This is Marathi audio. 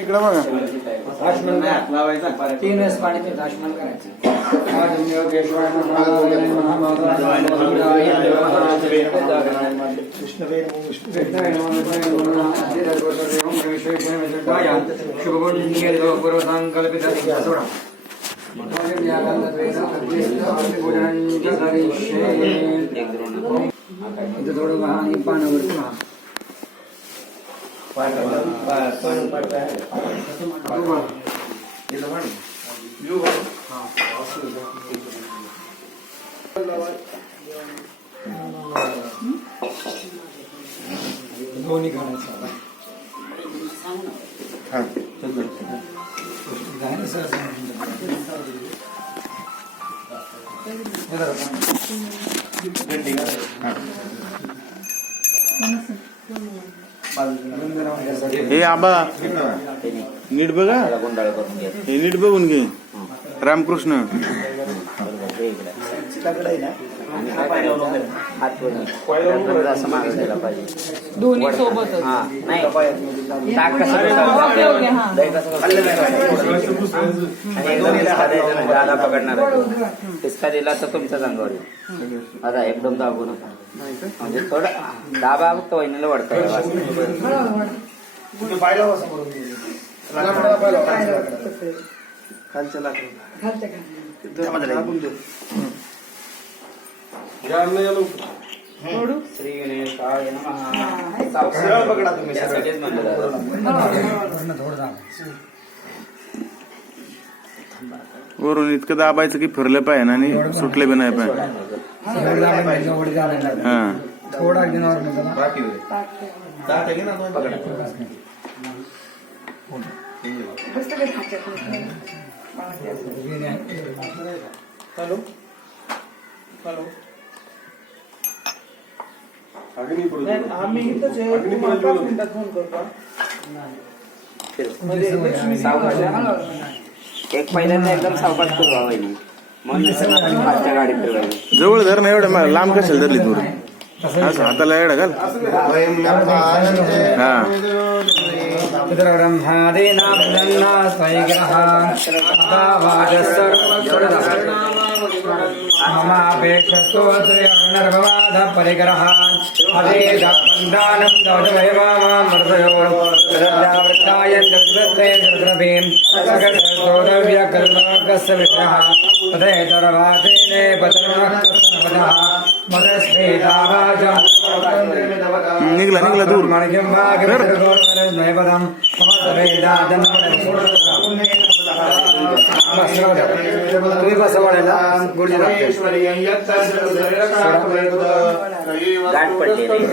इकडे बघा तीन वेळेस पाणी ते दाशमन करायचं. थोडं पाण्यावरती दोन्ही करायचं. हे आबा नीट बघा, हे नीट बघून घे. रामकृष्ण दोन्ही सोबत पकडणार तिसका दिला तर तुमच्या अंगावर आता एकदम दाबू नका, म्हणजे थोडं दाबा फक्त वहिनीला वडका श्री गणेशाय नमः. पकडा तुम्ही त्यासाठीच म्हणलं वरून इतकं दाबायचं की फिरलं पाहिजे आणि सुटले बी नाही पाहिजे. हा थोडा हॅलो हॅलो आम्ही इथंच आहे. 5 मिनिटात फोन करतो. एक पहिल्यांदा एकदम सावकाश करू वहिनी, म्हणून गाडीत फिरवायची. जवळ धर ना, एवढं लांब कशाला धरली दूर. असं हाताला एवढं घाल. हा परिग्रह अवेदपण्डानं दौजवैवामर्दयोर्वृत्ताय निर्वृत्ते सर्वभीं सकलसोदव्यकल्मकस्य विष्णः तदेतरवाचेने पतर्मकस्नपदः मदस्मेधावाचं निघला दूर. नैपदं तुम्ही बसवायला गाठ पडलेली.